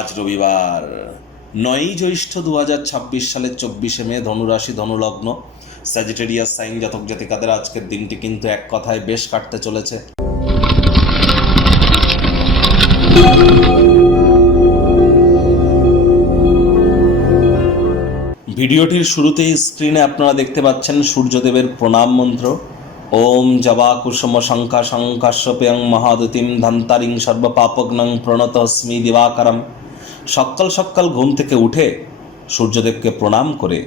আজ রবিবার 9ই জ্যৈষ্ঠ 2026 সালের 24শে মে, ধনুরাশি ধনুলগ্ন, স্যাজিটেরিয়াস সাইন জাতক জাতিকাদের আজকের দিনটি কিন্তু এক কথায় বেশ কাটতে চলেছে। ভিডিওটির শুরুতেই স্ক্রিনে আপনারা দেখতে পাচ্ছেন সূর্যদেবের প্রণাম মন্ত্র। ওম জবা কুসুম শঙ্কা শঙ্কাশ্যপেয়ং মহাদুতিম ধন্তারিং সর্বপাপগ্নং প্রণতস্মি দিবাকরম। সকাল সকাল ঘুম থেকে উঠে সূর্যদেবকে প্রণাম করে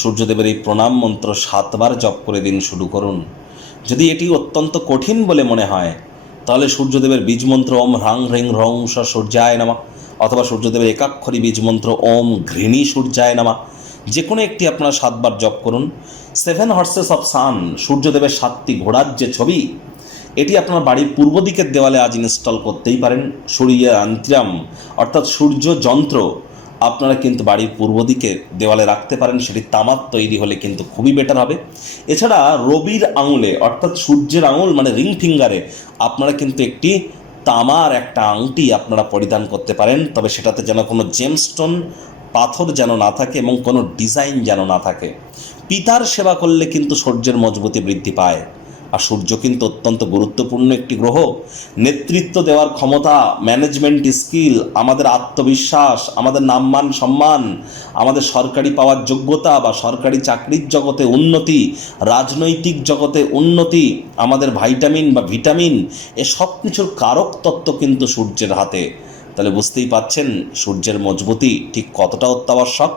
সূর্যদেবের এই প্রণাম মন্ত্র 7বার জপ করে দিন শুরু করুন। যদি এটি অত্যন্ত কঠিন বলে মনে হয় তাহলে সূর্যদেবের বীজ মন্ত্র ওম হ্রাং হ্রিং হ্রং স সূর্যায় নমঃ অথবা সূর্যদেবের একাক্ষরী বীজ মন্ত্র ওম ঘৃণী সূর্যায় নমঃ, যে কোনো একটি আপনারা 7বার জপ করুন। 7 হর্সেস অফ সান, সূর্যদেবের 7টি ঘোড়ার যে ছবি, এটি আপনার বাড়ির পূর্ব দিকের দেওয়ালে আজ ইনস্টল করতেই পারেন। সূর্য আন্ত্রাম অর্থাৎ সূর্য যন্ত্র আপনারা কিন্তু বাড়ির পূর্ব দিকে দেওয়ালে রাখতে পারেন, সেটি তামার তৈরি হলে কিন্তু খুবই বেটার হবে। এছাড়া রবির আঙুলে অর্থাৎ সূর্যের আঙুল মানে রিং ফিঙ্গারে আপনারা কিন্তু একটি তামার একটা আংটি আপনারা পরিধান করতে পারেন, তবে সেটাতে যেন কোনো জেমস্টোন পাথর যেন না থাকে এবং কোনো ডিজাইন যেন না থাকে। পিতার সেবা করলে কিন্তু সূর্যের মজবুতি বৃদ্ধি পায়। আর সূর্য কিন্তু অত্যন্ত গুরুত্বপূর্ণ একটি গ্রহ। নেতৃত্ব দেওয়ার ক্ষমতা, ম্যানেজমেন্ট স্কিল, আমাদের আত্মবিশ্বাস, আমাদের নামমান সম্মান, আমাদের সরকারি পাওয়ার যোগ্যতা বা সরকারি চাকরির জগতে উন্নতি, রাজনৈতিক জগতে উন্নতি, আমাদের ভাইটামিন বা ভিটামিন, এ সব কিছুর কারক তত্ত্ব কিন্তু সূর্যের হাতে। তাহলে বুঝতেই পাচ্ছেন সূর্যের মজবুতি ঠিক কতটা অত্যাবশ্যক।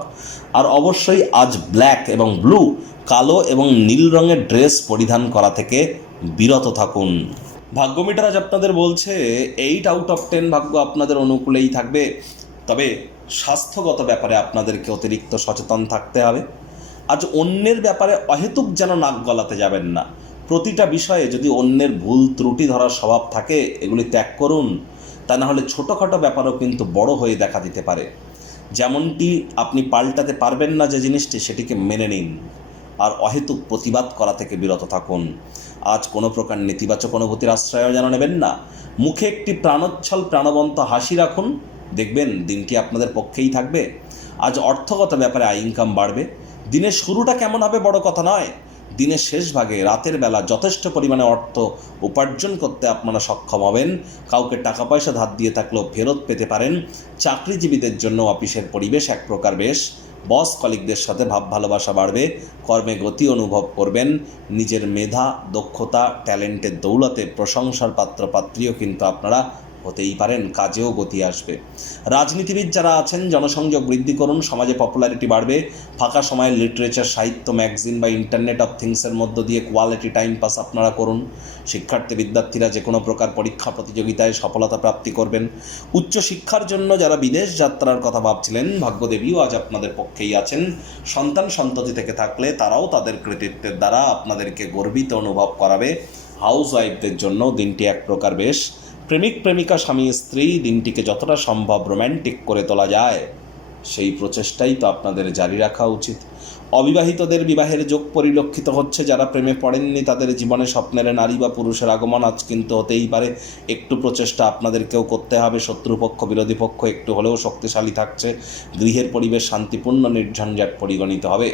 আর অবশ্যই আজ ব্ল্যাক এবং ব্লু, কালো এবং নীল রঙের ড্রেস পরিধান করা থেকে বিরত থাকুন। ভাগ্য মিটার আজ আপনাদের বলছে 8 আউট অফ 10 ভাগ্য আপনাদের অনুকূলেই থাকবে, তবে স্বাস্থ্যগত ব্যাপারে আপনাদেরকে অতিরিক্ত সচেতন থাকতে হবে। আজ অন্যের ব্যাপারে অহেতুক যেন নাক গলাতে যাবেন না। প্রতিটা বিষয়ে যদি অন্যের ভুল ত্রুটি ধরার স্বভাব থাকে এগুলি ত্যাগ করুন, তা না হলে ছোটোখাটো ব্যাপারও কিন্তু বড় হয়ে দেখা দিতে পারে। যেমনটি আপনি পাল্টাতে পারবেন না যে জিনিসটি, সেটিকে মেনে নিন আর অহেতুক প্রতিবাদ করা থেকে বিরত থাকুন। আজ কোনো প্রকার নেতিবাচক অনুভূতির আশ্রয়ও যেন নেবেন না। মুখে একটি প্রাণোচ্ছল প্রাণবন্ত হাসি রাখুন, দেখবেন দিনটি আপনাদের পক্ষেই থাকবে। আজ অর্থগত ব্যাপারে আয় ইনকাম বাড়বে। দিনের শুরুটা কেমন হবে বড় কথা নয়, দিনের শেষ ভাগে রাতের বেলা যথেষ্ট পরিমাণে অর্থ উপার্জন করতে আপনারা সক্ষম হবেন। কাউকে টাকা পয়সা ধার দিয়ে থাকলেও ফেরত পেতে পারেন। চাকরিজীবীদের জন্য অফিসের পরিবেশ এক প্রকার বেশ। বস কলিগদের সাথে ভাব ভালোবাসা বাড়বে। কর্মে গতি অনুভব করবেন। নিজের মেধা, দক্ষতা, ট্যালেন্টের দৌলতে প্রশংসার পাত্রপাত্রীও কিন্তু আপনারা হতেই পারেন। কাজেও গতি আসবে। রাজনীতিবিদ যারা আছেন জনসংযোগ বৃদ্ধি করুন, সমাজে পপুলারিটি বাড়বে। ফাঁকা সময়ে লিটারেচার, সাহিত্য, ম্যাগাজিন বা ইন্টারনেট অফ থিংসের মধ্য দিয়ে কোয়ালিটি টাইম পাস আপনারা করুন। শিক্ষার্থী বিদ্যার্থীরা যে কোনো প্রকার পরীক্ষা প্রতিযোগিতায় সফলতা প্রাপ্তি করবেন। উচ্চশিক্ষার জন্য যারা বিদেশ যাত্রার কথা ভাবছিলেন, ভাগ্যদেবীও আজ আপনাদের পক্ষেই আছেন। সন্তান সন্ততি থেকে থাকলে তারাও তাদের কৃতিত্বের দ্বারা আপনাদেরকে গর্বিত অনুভব করাবে। হাউস ওয়াইফদের জন্য দিনটি এক প্রকার বেশ। প্রেমিক প্রেমিকা, স্বামী স্ত্রী, দিনটিকে যতটা সম্ভব রোম্যান্টিক করে তোলা যায় সেই প্রচেষ্টাই তো আপনাদের জারি রাখা উচিত। অবিবাহিতদের বিবাহের যোগ পরিলক্ষিত হচ্ছে। যারা প্রেমে পড়েননি তাদের জীবনে স্বপ্নের নারী বা পুরুষের আগমন আজ কিন্তু হতেই পারে। একটু প্রচেষ্টা আপনাদেরকেও করতে হবে। শত্রুপক্ষ বিরোধী পক্ষ একটু হলেও শক্তিশালী থাকছে। গৃহের পরিবেশ শান্তিপূর্ণ, নির্ঝঞ্ঝাট পরিগণিত হবে।